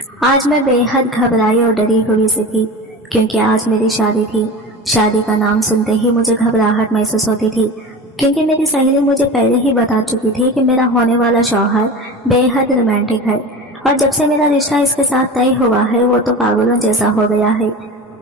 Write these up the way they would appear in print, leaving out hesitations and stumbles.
आज मैं बेहद घबराई और डरी हुई सी थी, क्योंकि आज मेरी शादी थी। शादी का नाम सुनते ही मुझे घबराहट महसूस होती थी, क्योंकि मेरी सहेली मुझे पहले ही बता चुकी थी कि मेरा होने वाला शौहर बेहद रोमांटिक है, और जब से मेरा रिश्ता इसके साथ तय हुआ है वो तो पागलों जैसा हो गया है।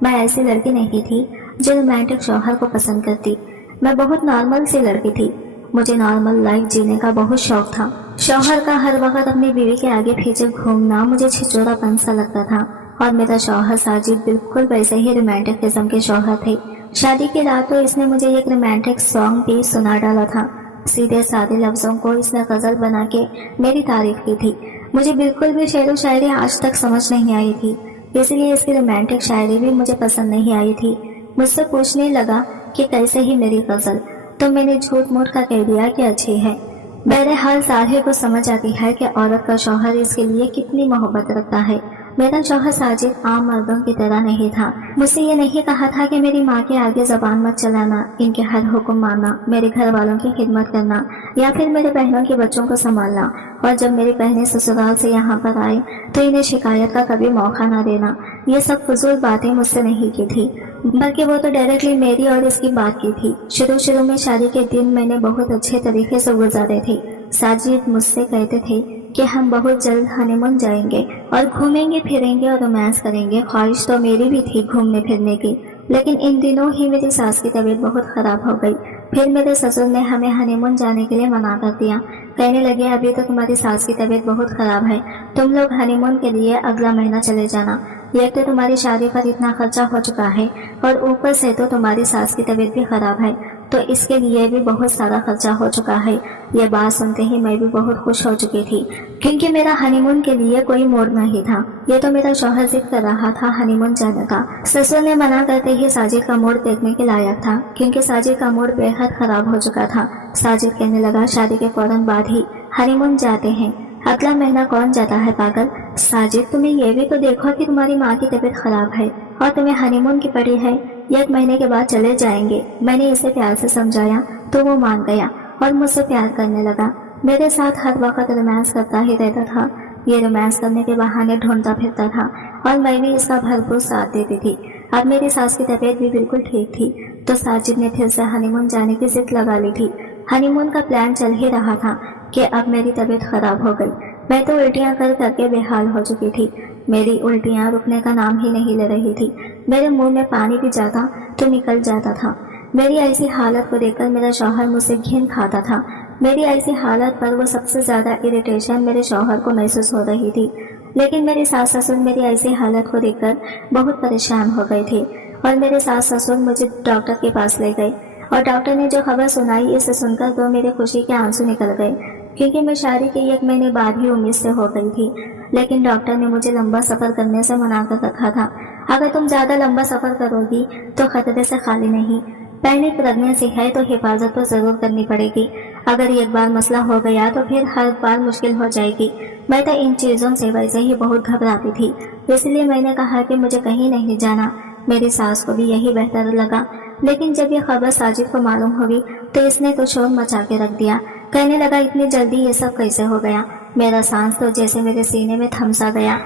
मैं ऐसी लड़की नहीं थी जो रोमांटिक शौहर को पसंद करती। मैं बहुत नॉर्मल सी लड़की थी। मुझे नॉर्मल लाइफ जीने का बहुत शौक था। शौहर का हर वक्त अपनी बीवी के आगे पीछे घूमना मुझे छिचोरापन सा लगता था, और मेरा शौहर साजिद बिल्कुल वैसे ही रोमांटिक किस्म के शौहर थे। शादी की रात तो इसने मुझे एक रोमांटिक सॉन्ग भी सुना डाला था। सीधे साधे लफ्जों को इसने गजल बना के मेरी तारीफ की थी। मुझे बिल्कुल भी शेर व शायरी आज तक समझ नहीं आई थी, इसलिए इसकी रोमांटिक शायरी भी मुझे पसंद नहीं आई थी। मुझसे पूछने लगा कि कैसे ही मेरी गजल, तो मैंने झूठ मूठ का कह दिया कि अच्छी है। बहरहाल सारे को समझ आती है कि औरत का शौहर इसके लिए कितनी मोहब्बत रखता है। मेरा शौहर साजिद आम मर्दों की तरह नहीं था। मुझसे ये नहीं कहा था कि मेरी माँ के आगे जबान मत चलाना, इनके हर हुक्म मानना, मेरे घर वालों की खिदमत करना, या फिर मेरे बहनों के बच्चों को संभालना, और जब मेरी बहनें ससुराल से यहाँ पर आए तो इन्हें शिकायत का कभी मौका न देना। ये सब फजूल बातें मुझसे नहीं की थी, बल्कि वो तो डायरेक्टली मेरी और इसकी बात की थी। शुरू में शादी के दिन मैंने बहुत अच्छे तरीके से गुजारे थे। साजिद मुझसे कहते थे कि हम बहुत जल्द हनीमून जाएंगे और घूमेंगे फिरेंगे और रोमांस करेंगे। ख्वाहिश तो मेरी भी थी घूमने फिरने की, लेकिन इन दिनों ही मेरी सास की तबीयत बहुत खराब हो गई। फिर मेरे ससुर ने हमें हनीमून जाने के लिए मना कर दिया। कहने लगे अभी तो तुम्हारी सास की तबीयत बहुत खराब है, तुम लोग हनीमून के लिए अगला महीना चले जाना। एक तो तुम्हारी शादी पर इतना खर्चा हो चुका है, और ऊपर से तो तुम्हारी सास की तबीयत भी खराब है, तो इसके लिए भी बहुत सारा खर्चा हो चुका है। ये बात सुनते ही मैं भी बहुत खुश हो चुकी थी, क्योंकि मेरा हनीमून के लिए कोई मोड़ नहीं था। ये तो मेरा शौहर जिद कर रहा था हनीमून जाने का। ससुर ने मना करते ही साजिद का मूड देखने के लायक था, क्योंकि साजिद का मूड बेहद खराब हो चुका था। साजिद कहने लगा शादी के फौरन बाद ही हनीमून जाते हैं, अगला महीना कौन जाता है पागल। साजिद तुम्हें ये भी तो देखो कि तुम्हारी माँ की तबीयत खराब है और तुम्हें हनीमून की पड़ी है, 1 महीने के बाद चले जाएंगे। मैंने इसे प्यार से समझाया तो वो मान गया और मुझसे प्यार करने लगा। मेरे साथ हर वक्त रोमांस करता ही रहता था। ये रोमांस करने के बहाने ढूंढता फिरता था, और मैं भी इसका भरपूर साथ देती थी। अब मेरी सास की तबीयत भी बिल्कुल ठीक थी, तो साजिद ने फिर से हनीमून जाने की जिद लगा ली थी। हनीमून का प्लान चल ही रहा था कि अब मेरी तबीयत खराब हो गई। मैं तो उल्टियां कर करके बेहाल हो चुकी थी। मेरी उल्टियां रुकने का नाम ही नहीं ले रही थी। मेरे मुंह में पानी भी जाता तो निकल जाता था। मेरी ऐसी हालत को देखकर मेरा शौहर मुझसे घिन खाता था। मेरी ऐसी हालत पर वो सबसे ज्यादा इरिटेशन मेरे शौहर को महसूस हो रही थी। लेकिन मेरे सास ससुर मेरी ऐसी हालत को देखकर बहुत परेशान हो गए थे, और मेरे सास ससुर मुझे डॉक्टर के पास ले गए, और डॉक्टर ने जो खबर सुनाई इसे सुनकर तो मेरे खुशी के आंसू निकल गए, क्योंकि मैं शादी के 1 महीने बाद ही उम्मीद से हो गई थी। लेकिन डॉक्टर ने मुझे लंबा सफर करने से मना कर रखा था। अगर तुम ज्यादा लंबा सफर करोगी तो खतरे से खाली नहीं। पहली प्रेगनेंसी है तो हिफाजत तो जरूर करनी पड़ेगी। अगर एक बार मसला हो गया तो फिर हर बार मुश्किल हो जाएगी। मैं तो इन चीजों से वैसे ही बहुत घबराती थी, इसलिए मैंने कहा कि मुझे कहीं नहीं जाना। मेरी सास को भी यही बेहतर लगा, लेकिन जब ये खबर साजिद को मालूम हुई तो इसने तो शोर मचा के रख दिया। कहने लगा इतनी जल्दी ये सब कैसे हो गया। मेरा सांस तो जैसे मेरे सीने में थमसा गया।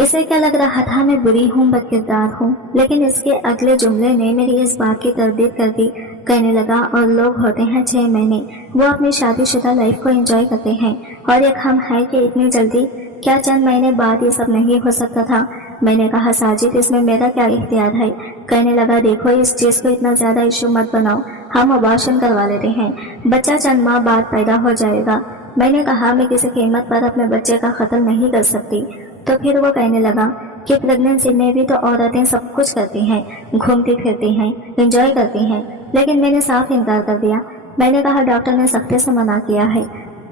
इसे क्या लग रहा था मैं बुरी हूँ, बदकिरदार हूँ, लेकिन इसके अगले जुमले ने मेरी इस बात की तरदीद कर दी। कहने लगा और लोग होते हैं 6 महीने, वो अपनी शादीशुदा लाइफ को एंजॉय करते हैं, और एक हम है कि इतनी जल्दी, क्या चंद महीने बाद ये सब नहीं हो सकता था। मैंने कहा साजिद इसमें मेरा क्या इख्तियार है। कहने लगा देखो इस चीज को इतना ज्यादा इशू मत बनाओ, हम अबॉर्शन करवा लेते हैं, बच्चा चंद माह बाद पैदा हो जाएगा। मैंने कहा मैं किसी कीमत पर अपने बच्चे का कत्ल नहीं कर सकती। तो फिर वो कहने लगा कि प्रेगनेंसी में भी तो औरतें सब कुछ करती हैं, घूमती फिरती हैं, एंजॉय करती हैं, लेकिन मैंने साफ इनकार कर दिया। मैंने कहा डॉक्टर ने सख्ती से मना किया है,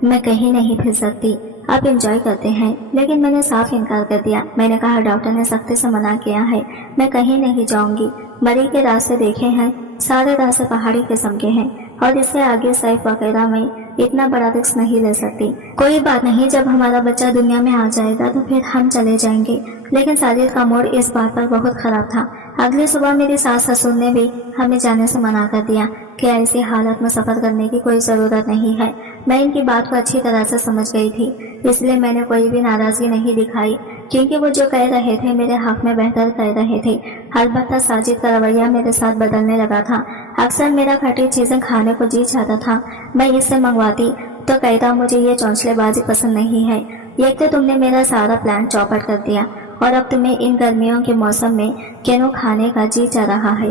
मैं कहीं नहीं फिर सकती, आप एंजॉय करते हैं, लेकिन मैंने साफ इनकार कर दिया। मैंने कहा डॉक्टर ने सख्ती से मना किया है, मैं कहीं नहीं जाऊंगी। मरी के रास्ते देखे हैं, सारे रास्ते पहाड़ी किस्म के हैं, और इससे आगे सैफ वगैरह में इतना बड़ा रिस्क नहीं ले सकती। कोई बात नहीं, जब हमारा बच्चा दुनिया में आ जाएगा तो फिर हम चले जाएंगे। लेकिन साजिद का मूड इस बात पर बहुत खराब था। अगली सुबह मेरी सास ससुर ने भी हमें जाने से मना कर दिया कि ऐसी हालत में सफर करने की कोई जरूरत नहीं है। मैं इनकी बात को अच्छी तरह से समझ गई थी, इसलिए मैंने कोई भी नाराजगी नहीं दिखाई। क्योंकि वो जो कह रहे थे मेरे हक में बेहतर कह रहे थे। अलबत्ता साजिद का रवैया मेरे साथ बदलने लगा था। अक्सर मेरा खट्टी चीजें खाने को जी चाहता था। मैं इससे मंगवाती तो कहता मुझे ये चौंचलेबाजी पसंद नहीं है। एक तो तुमने मेरा सारा प्लान चौपट कर दिया और अब तुम्हें इन गर्मियों के मौसम में केनो खाने का जी चाह रहा है।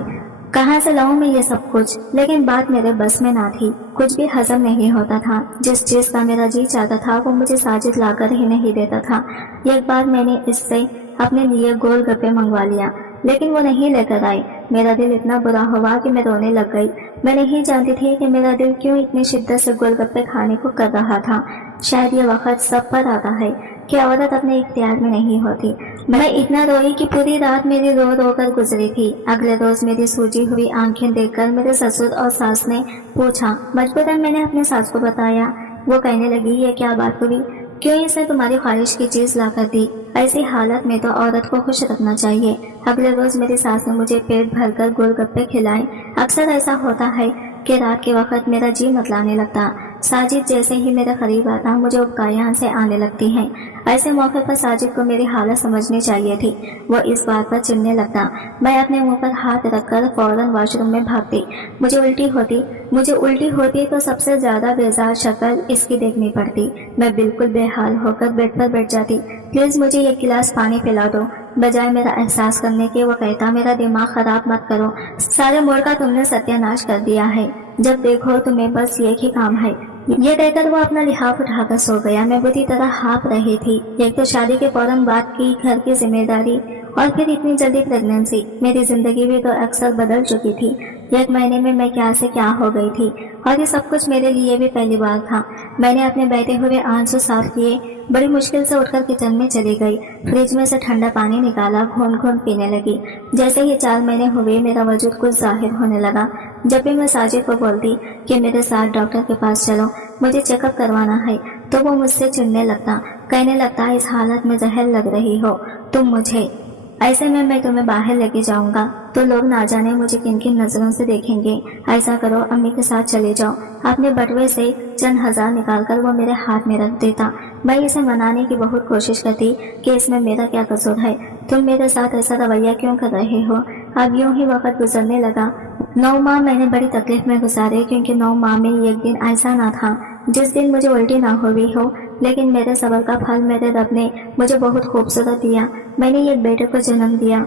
कहाँ से लाऊं मैं ये सब कुछ? लेकिन बात मेरे बस में ना थी। कुछ भी हजम नहीं होता था। जिस चीज का मेरा जी चाहता था वो मुझे साजिद लाकर ही नहीं देता था। एक बार मैंने इससे अपने लिए गोलगप्पे मंगवा लिया, लेकिन वो नहीं लेकर आई। मेरा दिल इतना बुरा हुआ कि मैं रोने लग गई। मैं नहीं जानती थी कि मेरा दिल क्यों इतनी शिद्दत से गोलगप्पे खाने को कर रहा था। शायद ये वक्त सब पर आता है कि औरत अपने इख्तियार में नहीं होती। मैं इतना रोई कि पूरी रात मेरी रो रो कर गुजरी थी। अगले रोज मेरी सूजी हुई आंखें देखकर मेरे ससुर और सास ने पूछा। मजबूरन मैंने अपने सास को बताया। वो कहने लगी, ये क्या बात हुई? क्यों इसने तुम्हारी ख्वाहिश की चीज ला कर दी? ऐसी हालत में तो औरत को खुश रखना चाहिए। अगले रोज मेरी सास ने मुझे पेट भरकर गोलगप्पे खिलाए। अक्सर ऐसा होता है कि रात के वक्त मेरा जी मतलाने लगता। साजिद जैसे ही मेरे करीब आता मुझे उबकाइयां से आने लगती हैं। ऐसे मौके पर साजिद को मेरी हालत समझनी चाहिए थी। वो इस बात पर चिढ़ने लगता। मैं अपने मुंह पर हाथ रखकर फौरन वॉशरूम में भागती। मुझे उल्टी होती तो सबसे ज्यादा बेजार शक्ल इसकी देखनी पड़ती। मैं बिल्कुल बेहाल होकर बेड पर बैठ जाती। प्लीज मुझे एक गिलास पानी पिला दो। बजाय मेरा एहसास करने के वो कहता, मेरा दिमाग खराब मत करो, सारे मूड का तुमने सत्यानाश कर दिया है। जब देखो तुम्हें बस एक ही काम है। ये कहकर वो अपना लिहाफ उठाकर सो गया। मैं बुरी तरह हाँफ रही थी। एक तो शादी के फौरन बाद की घर की जिम्मेदारी और फिर इतनी जल्दी प्रेगनेंसी। मेरी जिंदगी भी तो अक्सर बदल चुकी थी। एक महीने में मैं क्या से क्या हो गई थी और ये सब कुछ मेरे लिए भी पहली बार था। मैंने अपने बैठे हुए आंसू साफ किए। बड़ी मुश्किल से उठकर किचन में चली गई। फ्रिज में से ठंडा पानी निकाला, घून घून पीने लगी। जैसे ही 4 महीने हुए मेरा वजूद कुछ जाहिर होने लगा। जब भी मैं साजिद को बोलती कि मेरे साथ डॉक्टर के पास चलो, मुझे चेकअप करवाना है, तो वो मुझसे चिढ़ने लगता। कहने लगता, इस हालत में जहर लग रही हो तुम मुझे। ऐसे में मैं तुम्हें बाहर लेके जाऊंगा तो लोग ना जाने मुझे किन किन नजरों से देखेंगे। ऐसा करो, अम्मी के साथ चले जाओ। अपने बटुए से चंद हजार निकालकर वो मेरे हाथ में रख देता। मैं इसे मनाने की बहुत कोशिश करती कि इसमें मेरा क्या कसूर है, तुम मेरे साथ ऐसा रवैया क्यों कर रहे हो। अब यूं ही वक्त गुजरने लगा। 9 माह मैंने बड़ी तकलीफ में गुजारे, क्योंकि 9 माह में एक दिन ऐसा ना था जिस दिन मुझे उल्टी ना हुई हो। लेकिन मेरे सब्र का फल मेरे रब ने मुझे बहुत खूबसूरत दिया। मैंने एक बेटे को जन्म दिया।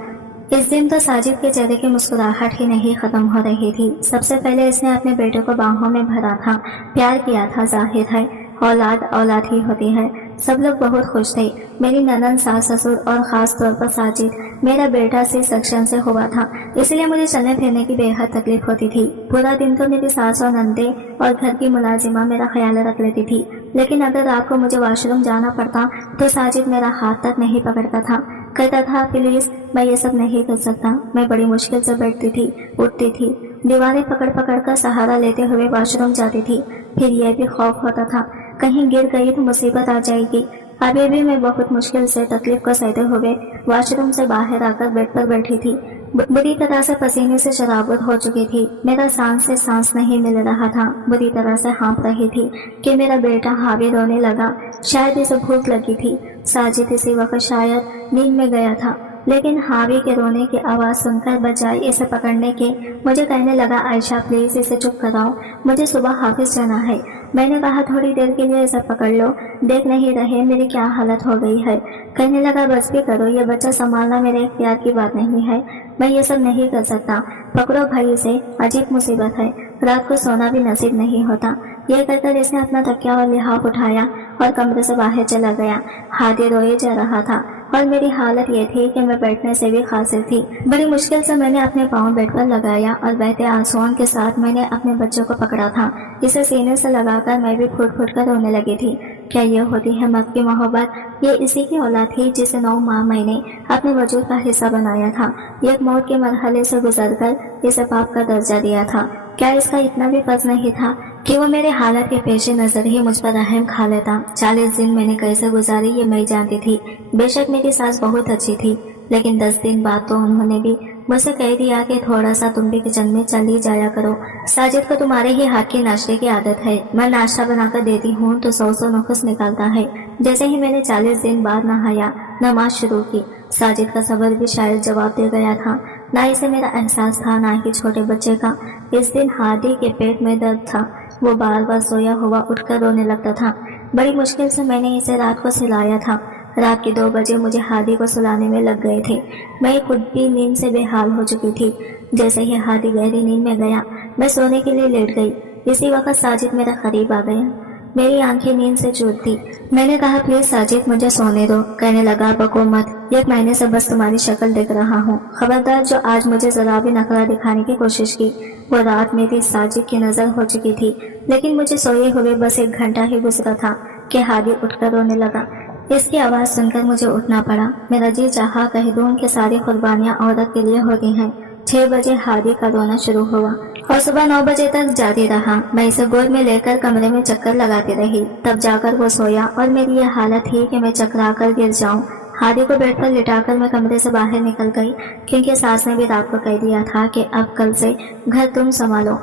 इस दिन तो साजिद के चेहरे की मुस्कुराहट ही नहीं खत्म हो रही थी। सबसे पहले इसने अपने बेटे को बाहों में भरा था, प्यार किया था। जाहिर है औलाद औलाद ही होती है। सब लोग बहुत खुश थे। मेरी ननद, सास, ससुर और खास तौर पर साजिद। मेरा बेटा सी सेक्शन से हुआ था, इसलिए मुझे चलने फिरने की बेहद तकलीफ होती थी। पूरा दिन तो मेरी सास और नंदे और घर की मुलाजिमा मेरा ख्याल रख लेती थी। लेकिन अगर रात को मुझे वॉशरूम जाना पड़ता तो साजिद मेरा हाथ तक नहीं पकड़ता था। कहता था, प्लीज मैं ये सब नहीं कर सकता। मैं बड़ी मुश्किल से बैठती थी, उठती थी, दीवारें पकड़ पकड़ कर सहारा लेते हुए वॉशरूम जाती थी। फिर यह भी खौफ होता था कहीं गिर गई तो मुसीबत आ जाएगी। अभी भी मैं बहुत मुश्किल से तकलीफ को सहते हुए वॉशरूम से बाहर आकर बेड पर बैठी थी। बुरी तरह से पसीने से शराबत हो चुकी थी। मेरा सांस से सांस नहीं मिल रहा था। बुरी तरह से हाँफ रही थी कि मेरा बेटा हावी रोने लगा। शायद इसे भूख लगी थी। साजिद इसी वक्त शायद नींद में गया था, लेकिन हावी के रोने की आवाज सुनकर बजाय इसे पकड़ने के मुझे कहने लगा, आयशा प्लीज इसे चुप कराओ, मुझे सुबह हाफिज जाना है। मैंने कहा, थोड़ी देर के लिए इसे पकड़ लो, देख नहीं रहे मेरी क्या हालत हो गई है। कहने लगा, बस भी करो, ये बच्चा संभालना मेरे इख्तियार की बात नहीं है, मैं ये सब नहीं कर सकता। पकड़ो भाई इसे, अजीब मुसीबत है, रात को सोना भी नसीब नहीं होता। यह कहकर इसने अपना तकिया और लिहाफ उठाया और कमरे से बाहर चला गया। हाथी रोए जा रहा था और मेरी हालत ये थी कि मैं बैठने से भी खासिर थी। बड़ी मुश्किल से मैंने अपने पाँव बेड पर लगाया और बहते आंसुओं के साथ मैंने अपने बच्चों को पकड़ा था। इसे सीने से लगाकर मैं भी फूट फूट कर रोने लगी थी। क्या ये होती है मर्द की मोहब्बत? ये इसी की औलाद थी जिसे 9 माह मैंने अपने वजूद का हिस्सा बनाया था। एक मौत के मरहले से गुजरकर इसे पाप का दर्जा दिया था। क्या इसका इतना भी फर्ज नहीं था कि वो मेरे हालत के पेश नजर ही मुझ पर रहम खा लेता? 40 दिन मैंने कैसे गुजारी ये मैं जानती थी। बेशक मेरी सास बहुत अच्छी थी, लेकिन 10 दिन बाद तो उन्होंने भी मुझसे कह दिया कि थोड़ा सा तुम भी किचन में चली जाया करो। साजिद को तुम्हारे ही हाथ की नाश्ते की आदत है। मैं नाश्ता बनाकर देती हूँ तो 100 नुक्स निकालता है। जैसे ही मैंने 40 दिन बाद नहाया, नमाज शुरू की, साजिद का सबर भी शायद जवाब दे गया था। ना इसे मेरा एहसास था, ना ही छोटे बच्चे का। इस दिन हादी के पेट में दर्द था। वो बार बार सोया हुआ उठकर रोने लगता था। बड़ी मुश्किल से मैंने इसे रात को सिलाया था। रात के 2 बजे मुझे हादी को सुलाने में लग गए थे। मैं खुद भी नींद से बेहाल हो चुकी थी। जैसे ही हादी गहरी नींद में गया, मैं सोने के लिए लेट गई। इसी वक्त साजिद मेरा करीब आ गया। मेरी आंखें नींद से चूर थी। मैंने कहा, प्लीज साजिद मुझे सोने दो। कहने लगा, बको मत, 1 महीने से बस तुम्हारी शक्ल देख रहा हूँ। खबरदार जो आज मुझे जरा भी नखरा दिखाने की कोशिश की। वो रात मेरी साजिद की नजर हो चुकी थी, लेकिन मुझे सोए हुए बस 1 घंटा ही गुजरा था कि हादी उठकर रोने लगा। इसकी आवाज सुनकर मुझे उठना पड़ा। मेरा जी चाहा कह दूं कि सारी कुर्बानियां औरत के लिए होती हैं। 6 बजे हादी का रोना शुरू हुआ और सुबह 9 बजे तक जारी रहा। मैं इसे गोद में लेकर कमरे में चक्कर लगाती रही। तब जाकर वो सोया और मेरी यह हालत थी कि मैं चकरा कर गिर जाऊं। हादी को बेड पर लिटाकर मैं कमरे से बाहर निकल गई, क्योंकि सास ने भी रात को कह दिया था कि अब कल से घर तुम संभालो।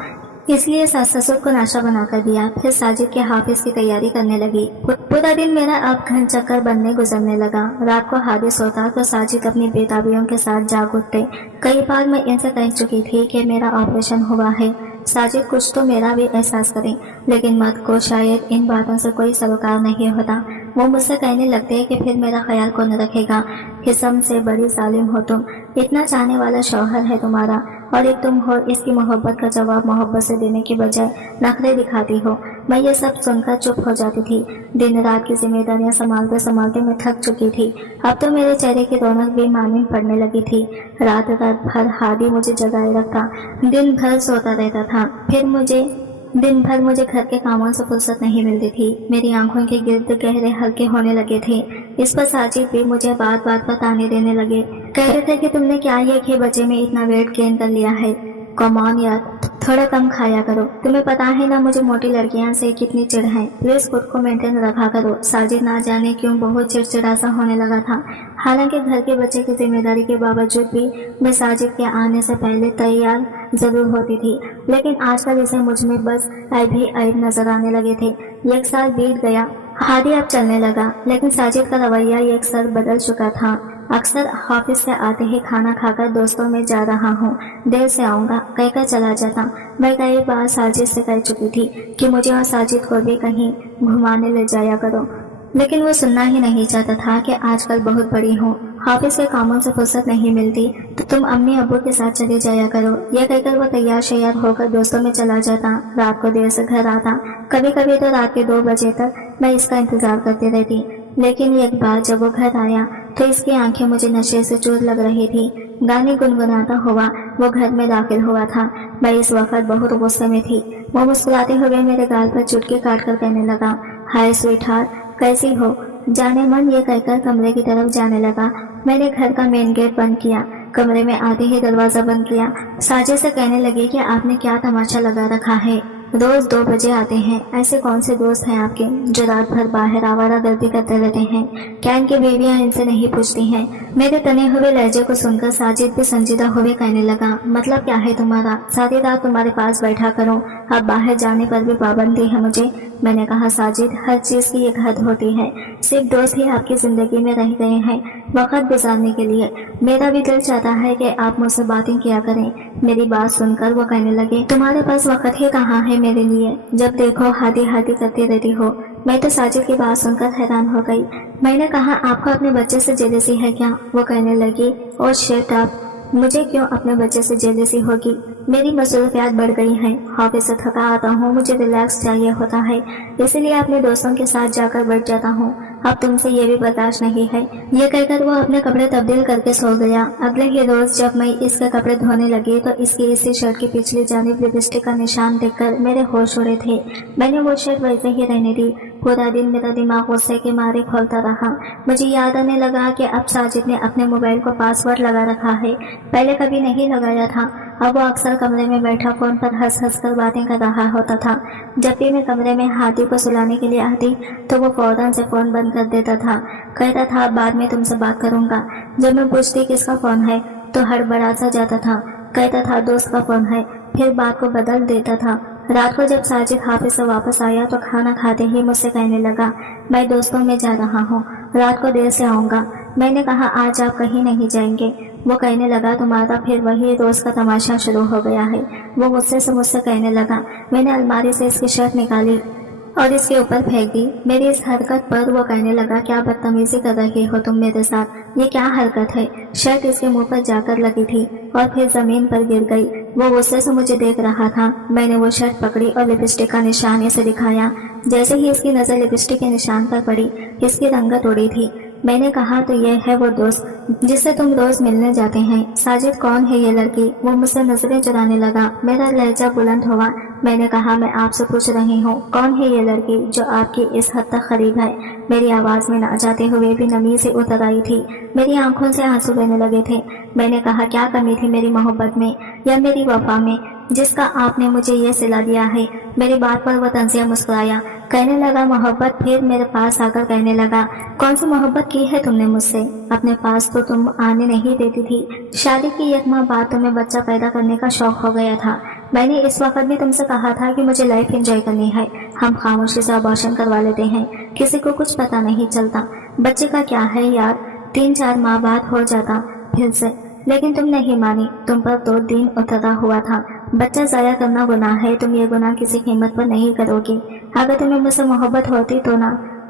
इसलिए सास ससुर को नाश्ता बनाकर दिया। फिर साजिद के हाफिज की तैयारी करने लगी। पूरा दिन मेरा अब घन चक्कर बनने गुजरने लगा। रात को हादी सोता तो साजिद अपनी बेताबियों के साथ जाग उठते। कई बार मैं इनसे कह चुकी थी कि मेरा ऑपरेशन हुआ है। साजिद कुछ तो मेरा भी एहसास करें, लेकिन मर्द को शायद इन बातों से कोई सरोकार नहीं होता। वो मुझसे कहने लगते कि फिर मेरा ख्याल कौन रखेगा। किस्म से बड़ी जालिम हो तुम। इतना चाहने वाला शौहर है तुम्हारा, और एक तुम हो इसकी मोहब्बत का जवाब मोहब्बत से देने की बजाय नखरे दिखाती हो। मैं ये सब सुनकर चुप हो जाती थी। दिन रात की जिम्मेदारियां संभालते संभालते मैं थक चुकी थी। अब तो मेरे चेहरे की रौनक भी मानून पड़ने लगी थी। रात रात भर हादी मुझे जगाए रखता, दिन भर सोता रहता था। दिन भर मुझे घर के कामों से फुर्सत नहीं मिलती थी। मेरी आंखों के गिर्द गहरे हल्के होने लगे थे। इस पर साजिद भी मुझे बात बात पर ताने देने लगे। कह रहे थे कि तुमने क्या ये कि बच्चे में इतना वेट गेन कर लिया है। कमान यार, थोड़ा कम खाया करो। तुम्हें पता है ना मुझे मोटी लड़कियां से कितनी चिढ़ है। प्लीज खुद को मेंटेन रखा करो। साजिद ना जाने क्यों बहुत चिड़चिड़ा सा होने लगा था। हालांकि घर के बच्चे की जिम्मेदारी के बावजूद भी मैं साजिद के आने से पहले तैयार जरूर होती थी, लेकिन आजकल इसे मुझ में बस ऐब ही ऐब नजर आने लगे थे। 1 साल बीत गया। हादी अब चलने लगा, लेकिन साजिद का रवैया एक सर बदल चुका था। अक्सर ऑफिस से आते ही खाना खाकर दोस्तों में जा रहा हूँ, देर से आऊंगा कहकर चला जाता। मैं कई बार साजिद से कह चुकी थी कि मुझे और साजिद को भी कहीं घुमाने ले जाया करो, लेकिन वो सुनना ही नहीं चाहता था कि आजकल बहुत बड़ी हूँ, ऑफिस के कामों से फुर्सत नहीं मिलती, तो तुम अम्मी अब्बू के साथ चले जाया करो। यह कहकर वो तैयार शैयार होकर दोस्तों में चला जाता। रात को देर से घर आता। कभी कभी तो रात के 2 बजे तक मैं इसका इंतजार करती रहती। लेकिन एक बार जब वो घर आया तो इसकी आंखें मुझे नशे से चूर लग रही थी। गाने गुनगुनाता हुआ वो घर में दाखिल हुआ था। मैं इस वक्त बहुत गुस्से में थी। वो मुस्कुराते हुए मेरे गाल पर चुटकी काट कर कहने लगा, हाय स्वीटहार्ट, कैसी हो? जाने मन ये कहकर कमरे की तरफ जाने लगा। मैंने घर का मेन गेट बंद किया। कमरे में आते ही दरवाजा बंद किया। साजिद से कहने लगी कि आपने क्या तमाशा लगा रखा है। रोज 2 बजे आते हैं। ऐसे कौन से दोस्त हैं आपके जो रात भर बाहर आवारा गर्दी करते रहते हैं? क्या इनकी बीवियां इनसे नहीं पूछती हैं? मेरे तने हुए लहजे को सुनकर साजिद भी संजीदा हुए कहने लगा, मतलब क्या है तुम्हारा? सारी रात तुम्हारे पास बैठा करो, अब बाहर जाने पर भी पाबंदी है मुझे। मैंने कहा, साजिद, हर चीज की एक हद होती है। सिर्फ दोस्त ही आपकी जिंदगी में रह गए हैं वक्त गुजारने के लिए। मेरा भी दिल चाहता है कि आप मुझसे बातें किया करें। मेरी बात सुनकर वो कहने लगे, तुम्हारे पास वक्त ही कहाँ है मेरे लिए? जब देखो हादी हादी करती रहती हो। मैं तो साजिद की बात सुनकर हैरान हो गई। मैंने कहा, आपको अपने बच्चे से जेलसी है क्या? वो कहने लगी, ओ शिट अप, मुझे क्यों अपने बच्चे से जेलसी होगी? मेरी मसरूफियात बढ़ गई हैं। ऑफिस से थका आता हूँ, मुझे रिलैक्स चाहिए होता है, इसीलिए अपने दोस्तों के साथ जाकर बैठ जाता हूँ। अब तुमसे ये भी बर्दाश्त नहीं है। ये कहकर वो अपने कपड़े तब्दील करके सो गया। अगले ही रोज जब मैं इसके कपड़े धोने लगी तो इसकी इसी शर्ट की पिछली जानिब लिपस्टिक का निशान देखकर मेरे होश उड़े थे। मैंने वो शर्ट वैसे ही रहने दी। पूरा दिन मेरा दिमाग गुस्से के मारे खोलता रहा। मुझे याद आने लगा कि अब साजिद ने अपने मोबाइल को पासवर्ड लगा रखा है। पहले कभी नहीं लगाया था। अब वो अक्सर कमरे में बैठा फोन पर हंस हंस कर बातें कर रहा होता था। जब भी मैं कमरे में हादी को सुलाने के लिए आती तो वो फौरन से फोन बंद कर देता था। कहता था, बाद में तुमसे बात करूंगा। जब मैं पूछती किसका फोन है तो हड़बड़ा सा जाता था, कहता था दोस्त का फोन है, फिर बात को बदल देता था। रात को जब साजिद हाफिज से वापस आया तो खाना खाते ही मुझसे कहने लगा, मैं दोस्तों में जा रहा हूँ, रात को देर से आऊँगा। मैंने कहा आज आप कहीं नहीं जाएंगे। वो कहने लगा तुम्हारा फिर वही रोज का तमाशा शुरू हो गया है। वो गुस्से से मुझसे कहने लगा। मैंने अलमारी से इसकी शर्ट निकाली और इसके ऊपर फेंक दी। मेरी इस हरकत पर वो कहने लगा, क्या बदतमीजी कर रही हो तुम मेरे साथ, ये क्या हरकत है। शर्ट इसके मुंह पर जाकर लगी थी और फिर जमीन पर गिर गई। वो गुस्से से मुझे देख रहा था। मैंने वो शर्ट पकड़ी और लिपस्टिक का निशान इसे दिखाया। जैसे ही इसकी नजर लिपस्टिक के निशान पर पड़ी, इसकी रंगत उड़ी थी। मैंने कहा तो ये है वो दोस्त जिससे तुम रोज मिलने जाते हैं। साजिद कौन है ये लड़की। वो मुझसे नजरें चुराने लगा। मेरा लहजा बुलंद हुआ। मैंने कहा मैं आपसे पूछ रही हूँ, कौन है ये लड़की जो आपकी इस हद तक करीब है। मेरी आवाज में ना जाते हुए भी नमी से उतर आई थी। मेरी आंखों से आंसू बहने लगे थे। मैंने कहा क्या कमी थी मेरी मोहब्बत में या मेरी वफा में जिसका आपने मुझे ये सिला दिया है। मेरी बात पर वो तंजिया मुस्कुराया, कहने लगा मोहब्बत। फिर मेरे पास आकर कहने लगा, कौन सी मोहब्बत की है तुमने मुझसे। अपने पास तो तुम आने नहीं देती थी। शादी की एक माह बाद तुम्हें बच्चा पैदा करने का शौक हो गया था। मैंने इस वक्त भी तुमसे कहा था कि मुझे लाइफ एंजॉय करनी है। हम खामोशी से अबॉर्शन करवा लेते हैं, किसी को कुछ पता नहीं चलता। बच्चे का क्या है यार, 3-4 माह बाद हो जाता फिर से। लेकिन तुम नहीं मानी। तुम पर 2 दिन उतरा हुआ था। बच्चा जाया करना गुनाह है। तुम ये गुनाह किसी कीमत पर नहीं करोगी। अगर तुम्हें मुझसे मोहब्बत होती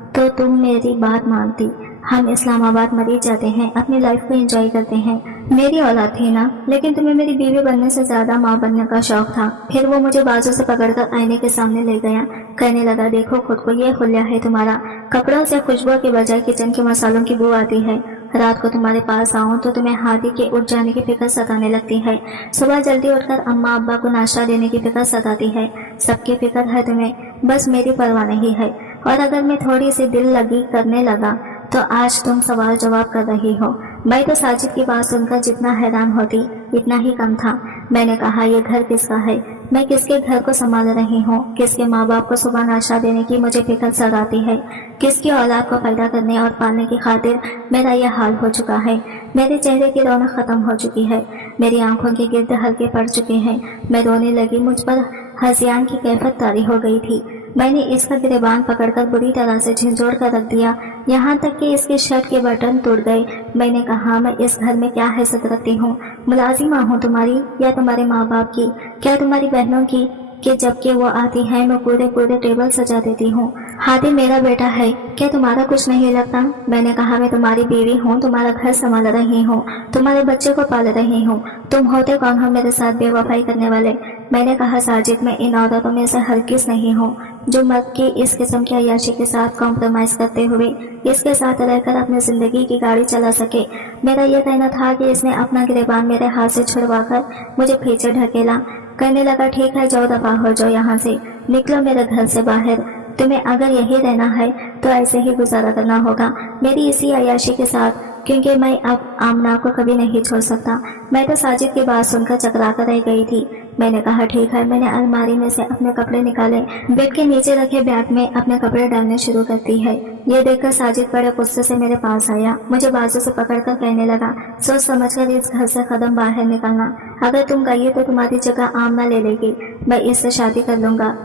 तो तुम मेरी बात मानती। हम इस्लामाबाद मरीज जाते हैं, अपनी लाइफ को एंजॉय करते हैं। मेरी औलाद थी ना, लेकिन तुम्हें मेरी बीवी बनने से ज्यादा माँ बनने का शौक था। फिर वो मुझे बाजू से पकड़कर आईने के सामने ले गया। कहने लगा, देखो खुद को, ये हुलिया है तुम्हारा। कपड़ों से खुशबू के बजाय किचन के मसालों की बू आती है। रात को तुम्हारे पास आऊं तो तुम्हें हाथी के उठ जाने की फिक्र सताने लगती है। सुबह जल्दी उठकर अम्मा अब्बा को नाश्ता देने की फिक्र सताती है। सबकी फिक्र है तुम्हें, बस मेरी परवाह नहीं है। और अगर मैं थोड़ी सी दिल लगी करने लगा तो आज तुम सवाल जवाब कर रही हो। मैं तो साजिद की बात सुनकर जितना हैरान होती इतना ही कम था। मैंने कहा, ये घर किसका है, मैं किसके घर को संभाल रही हूँ। किसके माँ बाप को सुबह नाश्ता देने की मुझे फिक्र सताती है। किसकी औलाद को पैदा करने और पालने की खातिर मेरा यह हाल हो चुका है। मेरे चेहरे की रौनक खत्म हो चुकी है। मेरी आंखों के गिर्द हल्के पड़ चुके हैं। मैं रोने लगी। मुझ पर हसियान की कैफियत तारी हो गई थी। मैंने इसका गिरबान पकड़कर बुरी तरह से झिंझोड़ कर रख दिया, यहाँ तक कि इसके शर्ट के बटन टूट गए। मैंने कहा, मैं इस घर में क्या हैसियत रखती हूँ, मुलाजिमा हूँ तुम्हारी या तुम्हारे माँ बाप की, क्या तुम्हारी बहनों की, कि जबकि वो आती है मैं पूरे टेबल सजा देती हूँ। हाथी मेरा बेटा है, क्या तुम्हारा कुछ नहीं लगता। मैंने कहा, मैं तुम्हारी बीवी हूँ, तुम्हारा घर संभाल रही हूँ, तुम्हारे बच्चे को पाल रही हूँ। तुम होते कौन हो मेरे साथ बेवफाई करने वाले। मैंने कहा, साजिद मैं इन औरतों में से हरगिज नहीं हूँ जो मर्द की इस किस्म की अय्याशी के साथ कॉम्प्रोमाइज करते हुए इसके साथ रहकर अपनी जिंदगी की गाड़ी चला सके। मेरा यह कहना था कि इसने अपना गिरबान मेरे हाथ से छुड़वाकर मुझे पीछे ढकेला। कहने लगा, ठीक है जाओ, दफा हो जाओ, यहाँ से निकलो मेरे घर से बाहर। तुम्हें अगर यही रहना है तो ऐसे ही गुजारा करना होगा मेरी इसी अय्याशी के साथ, क्योंकि मैं अब आमना को कभी नहीं छोड़ सकता। मैं तो साजिद की बात सुनकर चकरा कर रह गई थी। मैंने कहा, ठीक है। मैंने अलमारी में से अपने कपड़े निकाले, बेड के नीचे रखे बैग में अपने कपड़े डालने शुरू करती है। ये देखकर साजिद बड़े गुस्से से मेरे पास आया। मुझे बाजू से पकड़कर कहने लगा, सोच समझकर इस घर से कदम बाहर निकलना। अगर तुम गई तो तुम्हारी जगह आमना ले लेगी। मैं इससे शादी कर लूंगा।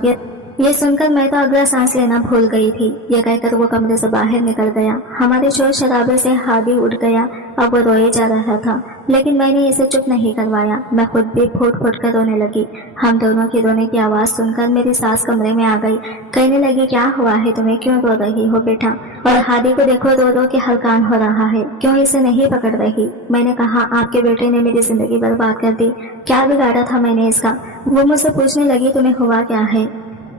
ये सुनकर मैं तो अगला सांस लेना भूल गई थी। ये कहकर वो कमरे से बाहर निकल गया। हमारे शोर शराबे से हादी उठ गया। अब वो रोए जा रहा था, लेकिन मैंने इसे चुप नहीं करवाया। मैं खुद भी फूट फूट कर रोने लगी। हम दोनों की रोने की आवाज सुनकर मेरी सास कमरे में आ गई। कहने लगी, क्या हुआ है तुम्हें, क्यों रो रही हो बेटा। और हादी को देखो, रो रो के हलकान हो रहा है, क्यों इसे नहीं पकड़ रही। मैंने कहा, आपके बेटे ने मेरी जिंदगी बर्बाद कर दी, क्या बिगाड़ा था मैंने इसका। वो मुझसे पूछने लगी, तुम्हें हुआ क्या है।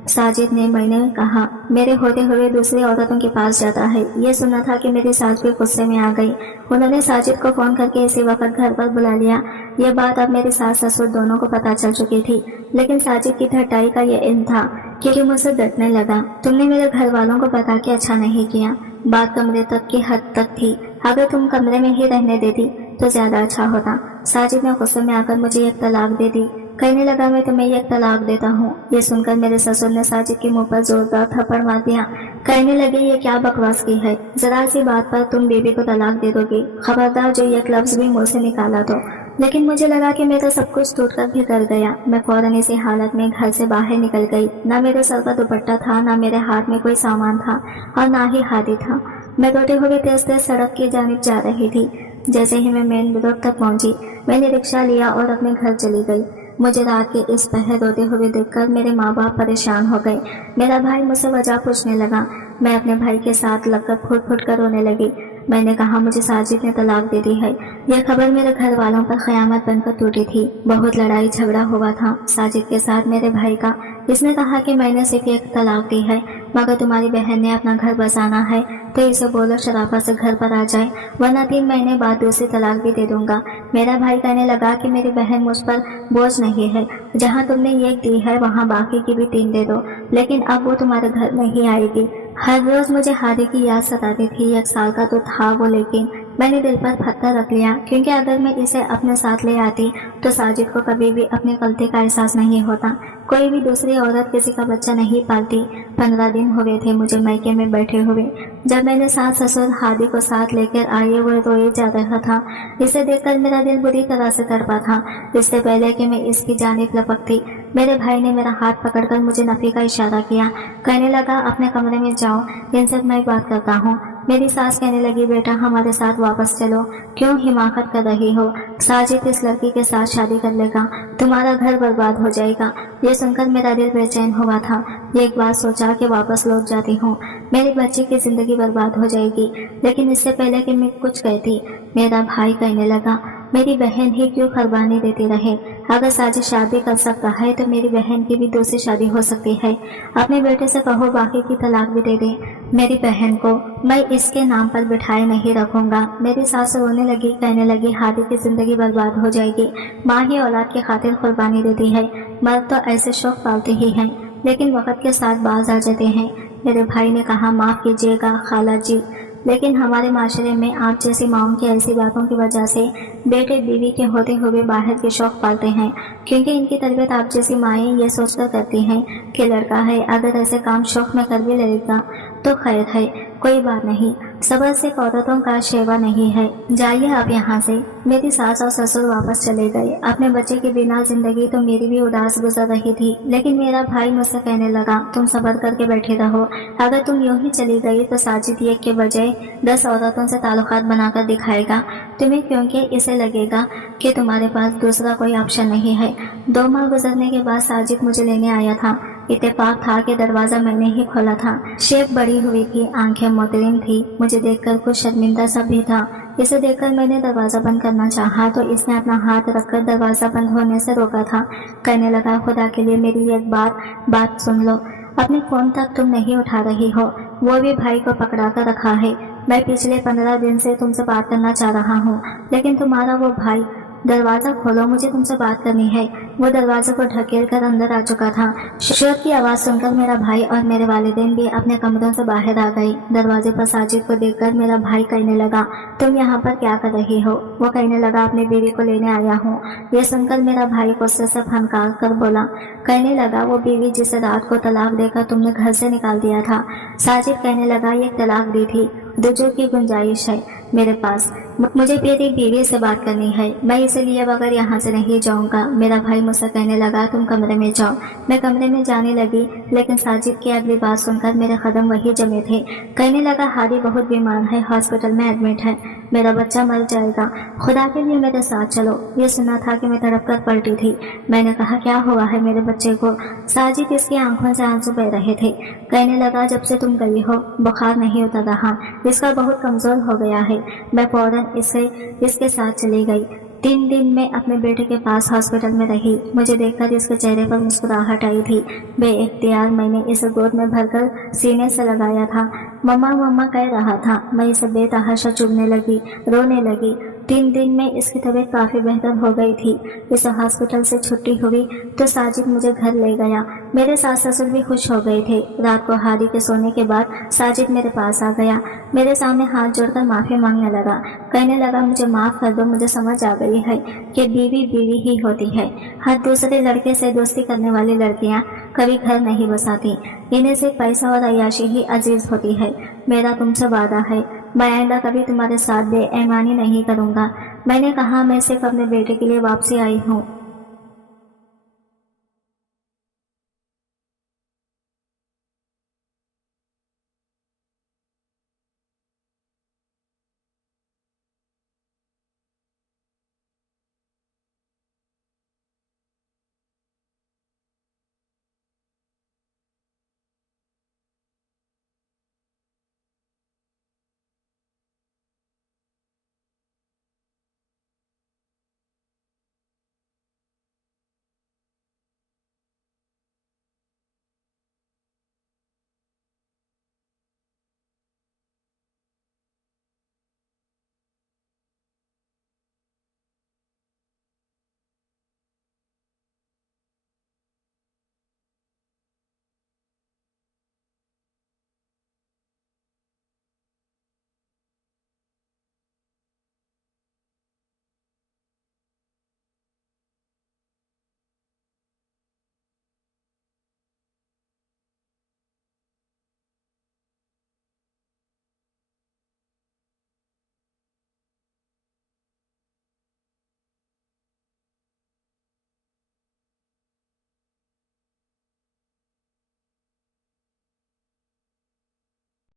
साजिद ने, मैंने कहा, मेरे होते हुए दूसरी औरतों के पास जाता है। ये सुना था कि मेरी सास भी गुस्से में आ गई। उन्होंने साजिद को फोन करके इसी वक्त घर पर बुला लिया। यह बात अब मेरे सास ससुर दोनों को पता चल चुकी थी, लेकिन साजिद की ढटाई का ये इल्म था कि मुझसे डरने लगा। तुमने मेरे घर वालों को बता के अच्छा नहीं किया। बात कमरे तक की हद तक थी। अगर तुम कमरे में ही रहने देती तो ज्यादा अच्छा होता। साजिद ने गुस्से में आकर मुझे एक तलाक दे दी। कहने लगा, मैं तुम्हें एक तलाक देता हूँ। ये सुनकर मेरे ससुर ने साजिद के मुंह पर जोरदार थप्पड़ मार दिया। कहने लगे, ये क्या बकवास की है, जरा सी बात पर तुम बीवी को तलाक दे दोगी। खबरदार जो एक लफ्ज भी मुंह से निकाला तो लेकिन मुझे लगा कि मेरा सब कुछ टूटकर बिखर गया। मैं फौरन इसी हालत में घर से बाहर निकल गई। ना मेरे सर का दुपट्टा था, ना मेरे हाथ में कोई सामान था और ना ही हाथी था। मैं रोते हुए तेज तेज सड़क की जानिब जा रही थी। जैसे ही मैं मेन रोड तक पहुंची, मैंने रिक्शा लिया और अपने घर चली गई। मुझे रात के इस पहर रोते हुए देखकर मेरे माँ बाप परेशान हो गए। मेरा भाई मुझसे वजह पूछने लगा। मैं अपने भाई के साथ लगकर फूट फूट कर रोने लगी। मैंने कहा, मुझे साजिद ने तलाक दे दी है। यह खबर मेरे घर वालों पर क़यामत बनकर टूटी थी। बहुत लड़ाई झगड़ा हुआ था साजिद के साथ मेरे भाई का। इसने कहा कि मैंने सिर्फ एक तलाक दी है, मगर तुम्हारी बहन ने अपना घर बसाना है तो इसे बोलो शराफत से घर पर आ जाए, वरना 3 महीने बाद दूसरी तलाक भी दे दूंगा। मेरा भाई कहने लगा कि मेरी बहन मुझ पर बोझ नहीं है, जहाँ तुमने एक दी है वहाँ बाकी की भी 3 दे दो, लेकिन अब वो तुम्हारे घर नहीं आएगी। हर रोज मुझे हादी की याद सताती थी। 1 साल का तो था वो, लेकिन मैंने दिल पर पत्थर रख लिया, क्योंकि अगर मैं इसे अपने साथ ले आती तो साजिद को कभी भी अपने गलती का एहसास नहीं होता। कोई भी दूसरी औरत किसी का बच्चा नहीं पालती। 15 दिन हो गए थे मुझे मायके में बैठे हुए। जब मैंने सास ससुर हादी को साथ लेकर आए, वो रोए जा रहा था। इसे देखकर मेरा दिल बुरी तरह से तड़पा था। इससे पहले कि मैं इसकी जानिब लपकती, मेरे भाई ने मेरा हाथ पकड़कर मुझे नफी का इशारा किया। कहने लगा, अपने कमरे में जाओ, इनसे मैं बात करता हूँ। मेरी सास कहने लगी, बेटा हमारे साथ वापस चलो, क्यों हिमाकत कर रही हो? साजिद इस लड़की के साथ शादी कर लेगा, तुम्हारा घर बर्बाद हो जाएगा। ये सुनकर मेरा दिल बेचैन हुआ था। एक बार सोचा कि वापस लौट जाती हूँ, मेरी बच्ची की जिंदगी बर्बाद हो जाएगी। लेकिन इससे पहले कि मैं कुछ कहती, मेरा भाई कहने लगा, मेरी बहन ही क्यों कुर्बानी देती रहे? अगर साजिद शादी कर सकता है तो मेरी बहन की भी दूसरी शादी हो सकती है। अपने बेटे से कहो बाकी की तलाक भी दे दे मेरी बहन को, मैं इसके नाम पर बिठाए नहीं रखूंगा। मेरी सास रोने लगी, कहने लगी, हादी की जिंदगी बर्बाद हो जाएगी। माँ ही औलाद की खातिर कुर्बानी देती है, मर्द तो ऐसे शौक पालते ही हैं, लेकिन वक्त के साथ बाज आ जाते हैं। मेरे भाई ने कहा, माफ कीजिएगा खाला जी, लेकिन हमारे माशरे में आप जैसी माओं की ऐसी बातों की वजह से बेटे बीवी के होते हुए बाहर के शौक पालते हैं, क्योंकि इनकी तरबियत आप जैसी माएँ ये सोचकर करती हैं कि लड़का है, अगर ऐसे काम शौक में कर भी लेगा तो खैर है, कोई बात नहीं। सबर से औरतों का शेवा नहीं है, जाइए आप यहाँ से। मेरी सास और ससुर वापस चले गए। अपने बच्चे के बिना जिंदगी तो मेरी भी उदास गुजर रही थी, लेकिन मेरा भाई मुझसे कहने लगा, तुम सबर करके बैठे रहो, अगर तुम यूं ही चली गई तो साजिद एक के बजाय 10 औरतों से ताल्लुकात बनाकर दिखाएगा तुम्हें, क्योंकि इसे लगेगा कि तुम्हारे पास दूसरा कोई ऑप्शन नहीं है। 2 माह गुजरने के बाद साजिद मुझे लेने आया था। इत्तेफाक था कि दरवाजा मैंने ही खोला था। शेप बड़ी हुई थी, आंखें मोतरिन थी, मुझे देखकर कुछ शर्मिंदा सा भी था। इसे देखकर मैंने दरवाजा बंद करना चाहा तो इसने अपना हाथ रखकर दरवाजा बंद होने से रोका था। कहने लगा, खुदा के लिए मेरी एक बात सुन लो, अपने फोन तक तुम नहीं उठा रही हो, वो भी भाई को पकड़ा कर रखा है। मैं पिछले 15 दिन से तुमसे बात करना चाह रहा हूँ, लेकिन तुम्हारा वो भाई, दरवाजा खोलो, मुझे तुमसे बात करनी है। वो दरवाजे को ढकेल कर अंदर आ चुका था। शोर की आवाज सुनकर मेरा भाई और मेरे वालिदैन भी अपने कमरों से बाहर आ गए। दरवाजे पर साजिद को देखकर मेरा भाई कहने लगा, तुम यहाँ पर क्या कर रही हो? वो कहने लगा, अपनी बीवी को लेने आया हूँ। ये सुनकर मेरा भाई गुस्से से फनकार कर बोला, कहने लगा, वो बीवी जिसे रात को तलाक देकर तुमने घर से निकाल दिया था। साजिद कहने लगा, ये तलाक दी थी, रुजू की गुंजाइश है मेरे पास, मुझे मेरी बीवी से बात करनी है, मैं इसे लिए बगैर यहाँ से नहीं जाऊँगा। मेरा भाई मुझसे कहने लगा, तुम कमरे में जाओ। मैं कमरे में जाने लगी, लेकिन साजिद की अगली बात सुनकर मेरे कदम वही जमे थे। कहने लगा, हादी बहुत बीमार है, हॉस्पिटल में एडमिट है, मेरा बच्चा मर जाएगा, खुदा के लिए मेरे साथ चलो। ये सुना था कि मैं तड़प कर पलटी थी। मैंने कहा, क्या हुआ है मेरे बच्चे को? साजिद इसकी आंखों से आंसू बह रहे थे। कहने लगा, जब से तुम गई हो बुखार नहीं उतर रहा, इसका बहुत कमजोर हो गया है। मैं फौरन इसके साथ चली गई। 3 दिन में अपने बेटे के पास हॉस्पिटल में रही। मुझे देखकर इसके चेहरे पर मुस्कुराहट आई थी। बेइख्तियार मैंने इसे गोद में भरकर सीने से लगाया था। मम्मा मम्मा कह रहा था। मैं इसे बेतहाशा चूमने लगी, रोने लगी। 3 दिन में इसकी तबीयत काफ़ी बेहतर हो गई थी। इसे हॉस्पिटल से छुट्टी हुई तो साजिद मुझे घर ले गया। मेरे सास ससुर भी खुश हो गए थे। रात को हादी के सोने के बाद साजिद मेरे पास आ गया, मेरे सामने हाथ जोड़कर माफ़ी मांगने लगा। कहने लगा, मुझे माफ़ कर दो, मुझे समझ आ गई है कि बीवी बीवी ही होती है। हर दूसरे लड़के से दोस्ती करने वाली लड़कियां कभी घर नहीं बसाती, इन्हें सिर्फ पैसा और अय्याशी ही अजीज होती है। मेरा तुमसे वादा है, मैं आइंदा कभी तुम्हारे साथ बेईमानी नहीं करूँगा। میں نے کہا میں صرف اپنے بیٹے کے لیے واپسی آئی ہوں